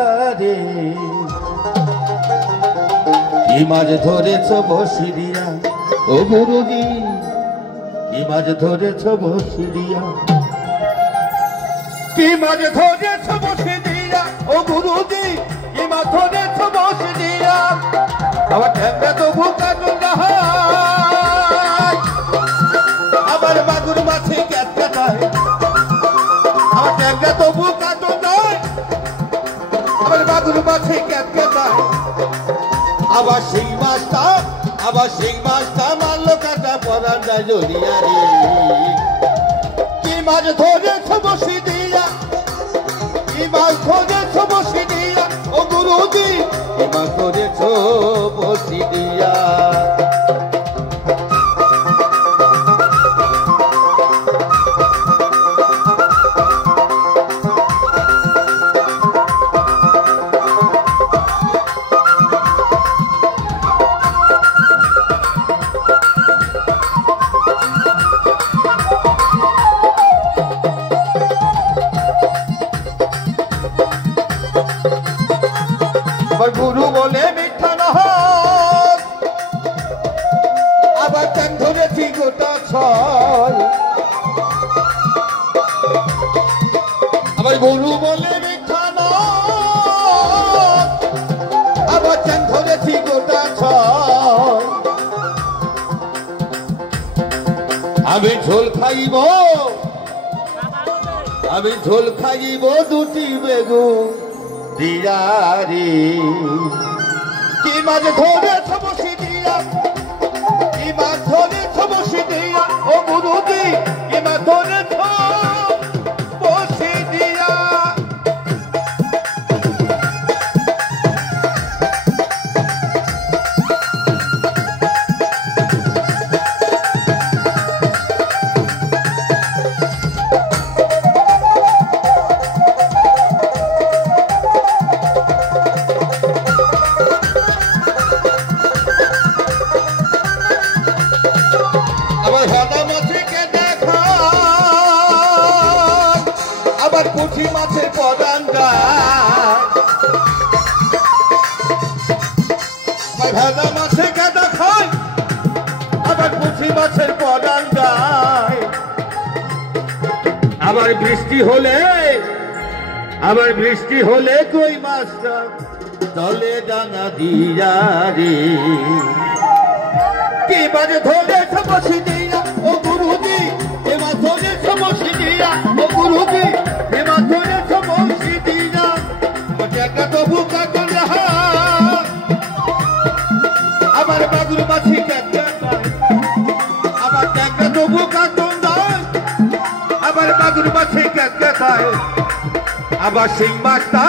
রে কি মাছ ধরেছ বসি দিয়া ও গুরুজি, কি মাছ ধরেছ বসি দিয়া, কি মাছ ধরেছ বসি দিয়া ও গুরুজি, কি মাছ ধরেছ বসি দিয়া। আমার ঠেঙ্গে তো ভুকা আবার মাগুর মাছে কেটে নয়, আমার ঠেঙ্গে তো ভুকা মাগুর মাছে কেটে নয়। আবার সেই মাছটা মারলো কাটা পরান যায় জড়িয়া রে। কি মাছ ধরেছ বসি দিয়া, কি মাছ ধরেছ বসি দিয়া ও গুরুজি, কি মাছ ধরেছ বসি দিয়া। গুরু বলে মিথ্যা নহর, আবার চান ধরেছি গোটা ছয়। আবার গুরু বলে মিথ্যা নহর, আবার চান ধরেছি গোটা ছয়। আমি ঝোল খাইব, আমি ঝোল খাইব দুটি বেগুন দিয়া রে। কি মাছ ধরেছ বসি দিয়া, কি মাছ ধরেছ বসি দিয়া ও গুরুজি, কি মাছ ধরেছ বসি দিয়া। আবার পুঁটি মাছের পরান ভেজা মাছে গাদা খায়, আবার পুঁটি মাছের পরান গায়। আবার বৃষ্টি হলে কই মাছটা দলে ডাঙা দিয়া রে। কি মাছ ধরেছ বসি দিয়া ও গুরুজি, এ মাছ ধরেছ বসি দিয়া ও গুরুজি, এ মাছ ধরেছ বসি দিয়া। একটা তো ভুকা করলে আবার মাগুর মাছি কেটে নয়, আবার একটা তো ভুকা করলে আবার মাগুর মাছি কেটে নয়। আবার সেই মাছটা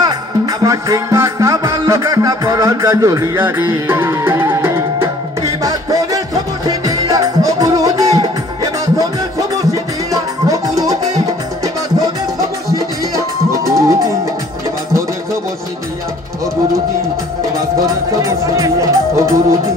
মারলো কাটা পরান যায় জড়িয়া রে। কি মাছ ধরেছ বসি দিয়া ও গুরুজি, এ মাছ ধরেছ বসি দিয়া ও গুরুজি, এ মাছ ধরেছ বসি দিয়া ও গুরুজি, এ মাছ ধরেছ বসি দিয়া ও গুরুজি, এ মাছ ধরেছ বসি দিয়া ও গুরুজি।